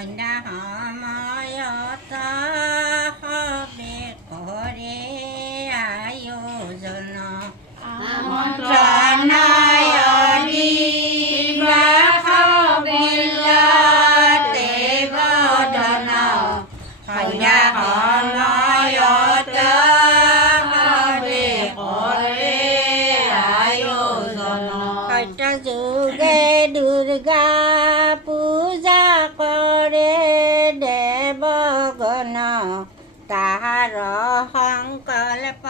কন্যা সময়ত হবে কৰে আয়োজন আমন্ত্ৰণায় দিবাস বিলতে বদন সন্ধ্যা সময়ত হবে কৰে আয়োজন সত্য যুগে দুৰ্গা পূজা কৰে দেৱগণ তাহাৰ সংকল্প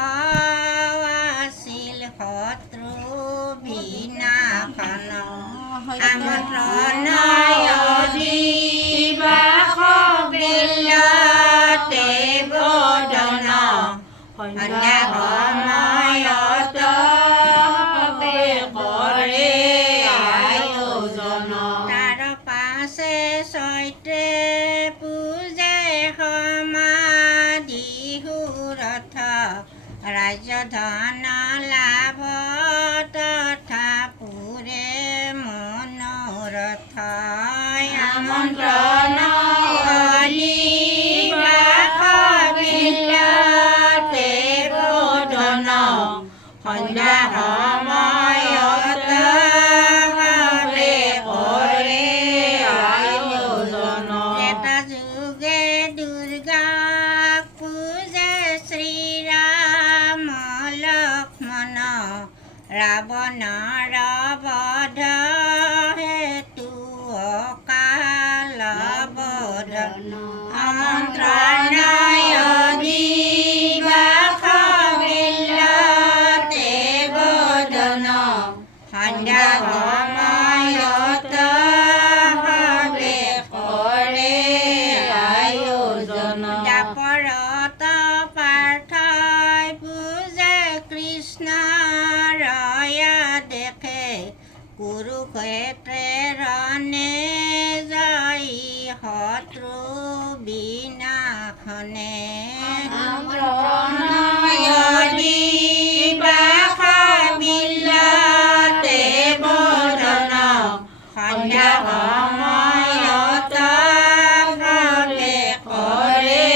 আছিল শত্ৰু বিনাশন আমন্ত্ৰণায় দিবাস বিলতে বদন সন্ধ্যা সময়ত হবে কৰে আয়োজন তাৰ পাছে চৈত্ৰে পূজে সমাধি সুৰথ ৰাজ্যধন লাভ তথা পুৰে মনোৰথ আমন্ত্ৰণায় দিবাস বিলতে বদন সন্ধ্যা সময়ত হবে কৰে আয়োজন ত্ৰেতা যুগে দুৰ্গা পূজে শ্ৰীৰাম লক্ষ্মণ ৰাৱণৰ বধ হেতু অকাল বদন আমন্ত্ৰণায় দিবাস বিলতে বদন সন্ধ্যা সময়ত হবে কৰে আয়োজন দাপৰত পাৰ্থই পূজে কৃষ্ণ ৰয়া দেখে কুৰুক্ষেত্ৰে ৰণে জয়ী শত্ৰু বিনাশনে আমন্ত্ৰণায় দিবাস বিলতে বদন সন্ধ্যা সময়ত হবে কৰে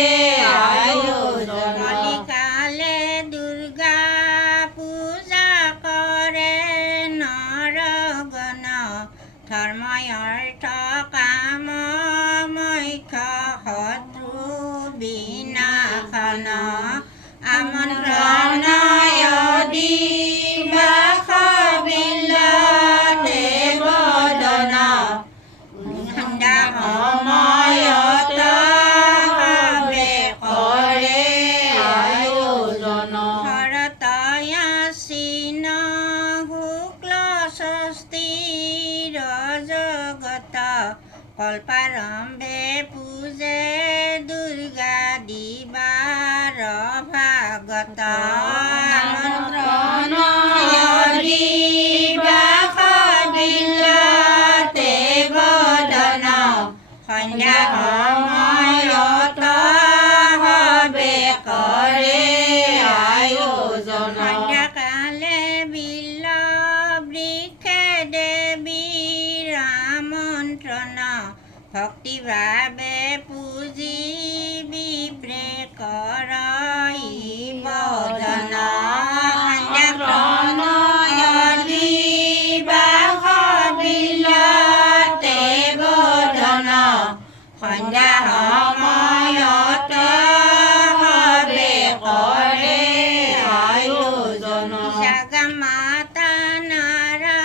আয়োজন কলিকালে দুৰ্গা পূজা কৰে নৰগণ ধৰ্ম অৰ্থ কাম মোক্ষ শত্ৰু বিনাশন আমন্ত্ৰণায় দিবাস বিলতে বদন সন্ধ্যা সময়ত হবে কৰে আয়োজন শৰৎ আশ্বিন শুক্ল ষষ্ঠীৰ জগত কল্পাৰম্ভে পূজে দুৰ্গা দিবাৰ ভাগত আমন্ত্ৰণায় দিবাস বিলতে বদন সন্ধ্যা সময়ত হবে কৰে আয়োজন সন্ধ্যাকালে বিল বৃক্ষে দেৱীৰ আমন্ত্ৰণ ভক্তি ভাৱে পূজি বিপ্ৰে কৰই বদন আমন্ত্ৰণায় দিবাস বিলতে বদন সন্ধ্যা সময়ত হবে কৰে আয়োজন জগমাতা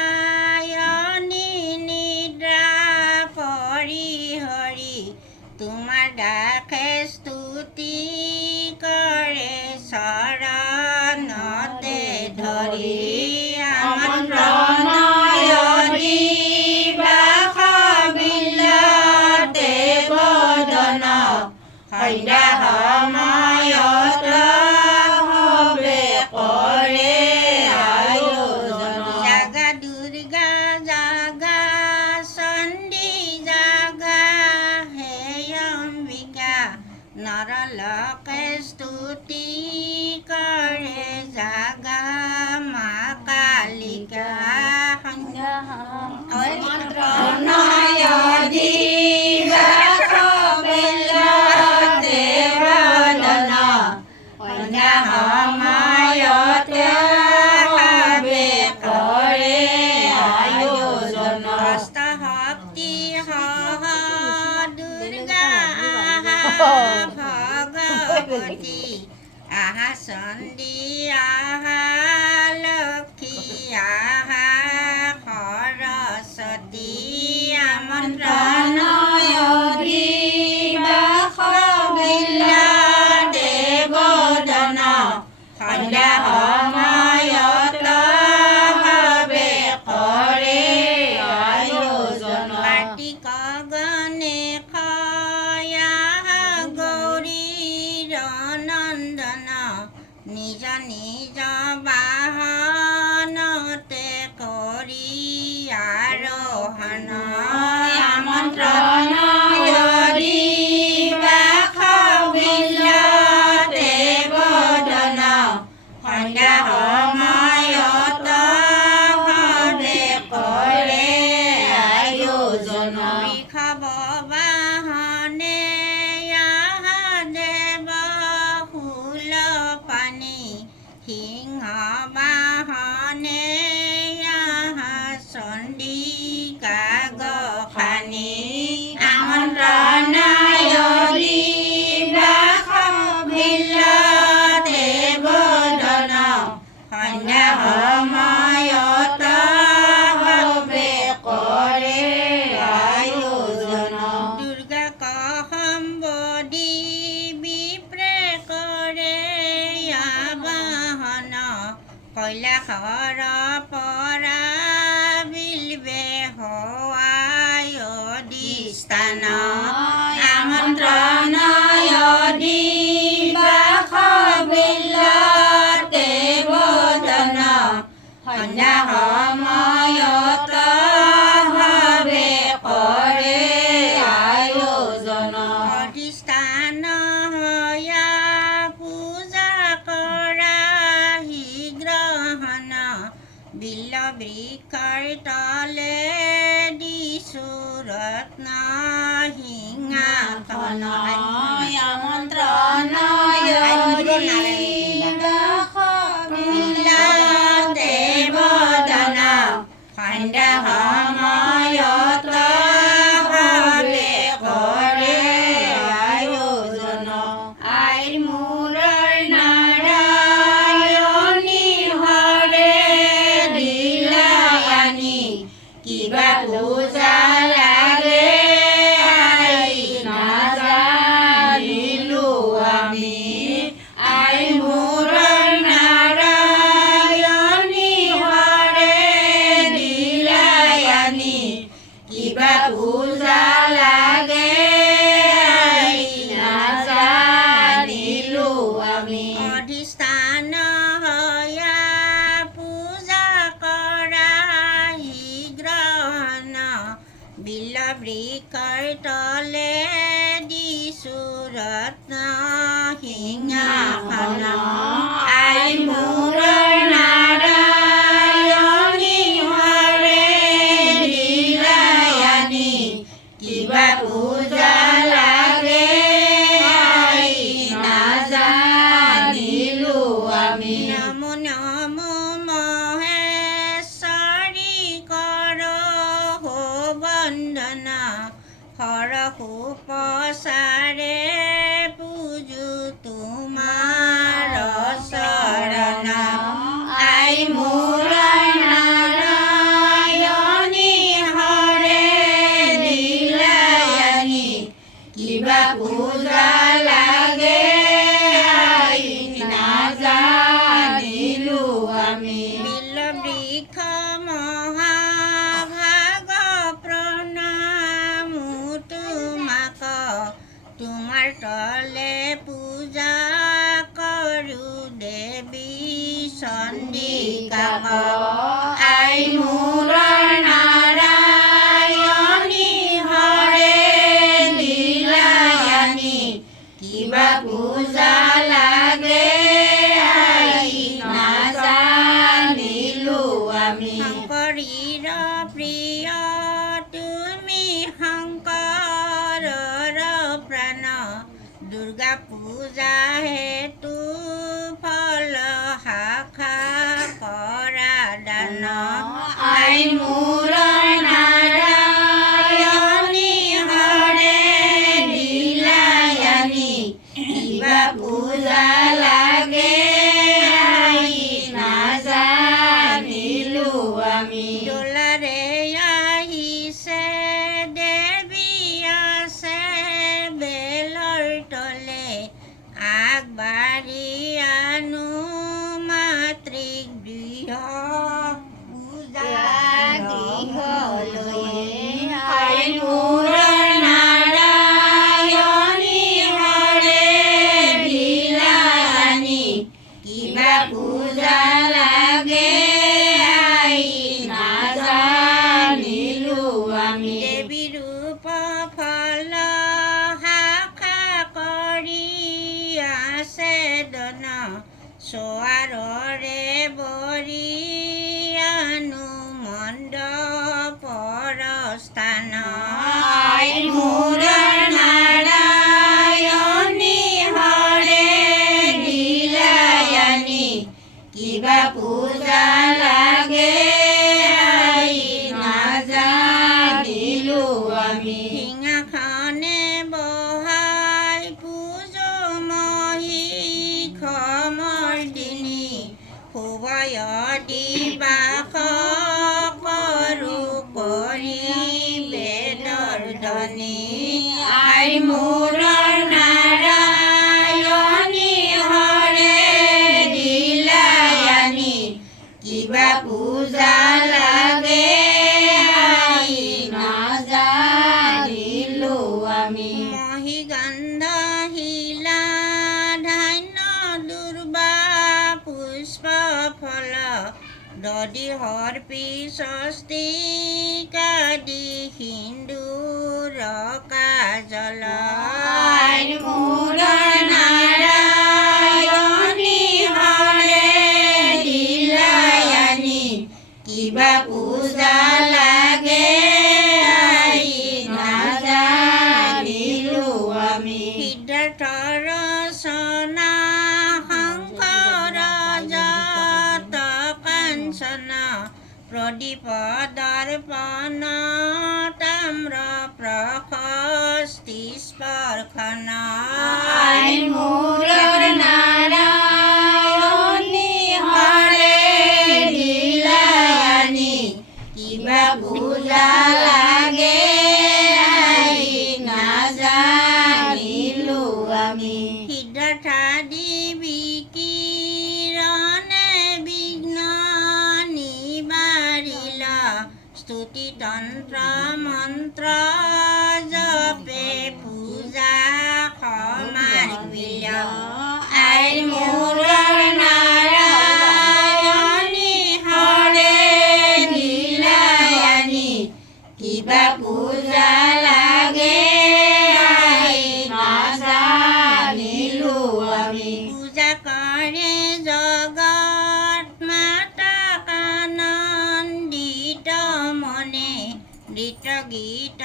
নাৰায়ণী নিদ্ৰা পৰিহৰি তোমাৰ দাসে স্তুতি কৰে চৰণতে ধৰি আমন্ত্ৰণায় দিবাস বিলতে বদন সন্ধ্যা সময়ত হবে কৰে আয়োজন জাগা দুৰ্গা জাগা চণ্ডী জাগা হে অম্বিকা নৰলোকে স্তুতি কৰে জাগা মাক বাহনে চণ্ডী কাগ খানি আমন্ত্ৰণ সন্ধ্যা সময়ত হবে কৰে আয়োজন দুৰ্গাক সম্বদি বিপ্ৰে কৰে আবাহন কৈলাসৰ পৰা বিলবে হোৱায় অধিষ্ঠান আমন্ত্ৰণ সন্ধ্যা সময়ত ভাৱে কৰে আয়োজন অধিষ্ঠান হয়া পূজা কৰা গ্ৰহণ বিল বৃক্ষৰ তলে দিছো ৰত্ন সিংহাসন আমন্ত্ৰণ সন্ধ্যা সময়ত ভাৱে কৰে আয়োজন আইৰ মূৰৰ নাৰায়ণী হৰে দিলায়ানি কিবা পূজা লাগে আই নাজানিলো আমি আইৰ মূৰৰ নাৰায়ণী হৰে কিবা পূজা লাগে নাজানিলো আমি অধিষ্ঠান হয়া পূজা কৰা গ্ৰহণ বিল বৃক্ষৰ তলে দিছো ৰত্ন সিংহাসন আই মূৰৰ নাৰায়ণী হৰে কিবা পূজা লাগে নাজানিলো আমি নমো নমো মহেশ্বৰী কৰ বন্দন হৰসু প্ৰচাৰে পূজো তোমাৰ চৰণ আই মূৰৰ কিবা পূজা লাগে নাজানিলো আমি বিল বৃক্ষ মহাভাগ প্ৰণাম তোমাক তোমাৰ তলে পূজা কৰো দেৱী চণ্ডিকাক আই মূৰৰ নাৰায়ণী হৰে কিবা পূজা লাগে নাজানিলো আমি শংকৰীৰ প্ৰিয় তুমি শংকৰৰ প্ৰাণ দুৰ্গা পূজা হেতু ফল শাখা কৰা দান আই মূৰৰ নাৰায়ণী হৰে কিবা পূজা লাগে নাজানিলো আমি দোলাৰে আহিছে দেৱী আছে বেলৰ তলে আগবাঢ়ি আনো মাতৃক গৃহ পূজা গৃহলৈ কিবা পূজা লাগে নাজানিলো আমি দেৱী ৰূপ ফল শাখা কৰি আছে দন চোৱাৰৰে বৰি দিবাস কৰো কৰি বেদৰ ধ্বনি আই মূৰৰ নাৰায়ণী হৰে দিলায়ানি কিবা পূজা লাগে আই নাজানিলো আমি মহিগন্ধ শিলা ধান্য দুৰ্বা পুষ্প ফল দধি হৰ্পি স্বস্তিকাদি সিন্দুৰ কাজল মূৰৰ নাৰায়ণী হৰে দিলায়ানি কিবা পূজা লাগে আই নাজানিলো আমি সিদ্ধাৰ্থ ৰচনা শংকৰ যত কাঞ্চন প্ৰদীপ দৰ্পণ তাম্ৰ প্ৰশস্তি স্পৰ্শন আই মূৰৰ নাৰায়ণী হৰে দিলায়ানি কিবা পূজা লাগে আই নাজানিলো আমি সিদ্ধাৰ্থাদি বিকিৰণে বিঘ্ন নিবাৰিল স্তুতি তন্ত্ৰ মন্ত্ৰ জপে পূজা সমাৰিল আই মূৰৰ নাৰায়ণী হৰে দিলায়ানি কিবা পূজা লাগে আই নাজানিলো আমি পূজা কৰে জগত মাতা কানন্দিত মনে নৃত্য গীত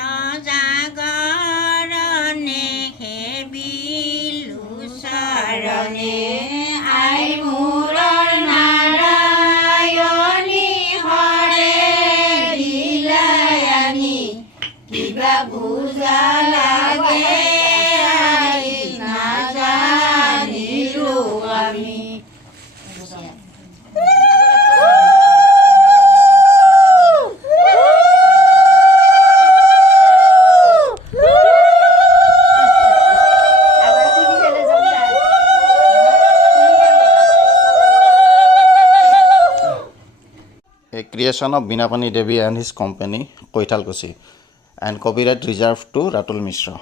জাগৰণে সেবিলো চৰণে আই মূৰৰ নাৰায়ণী হৰে দিলায়ানি কিবা পূজা লাগে আই নাজানিলো আমি A creation of Binapani Devi and his company, Koithalkusi, and copyright reserved to Ratul Mishra.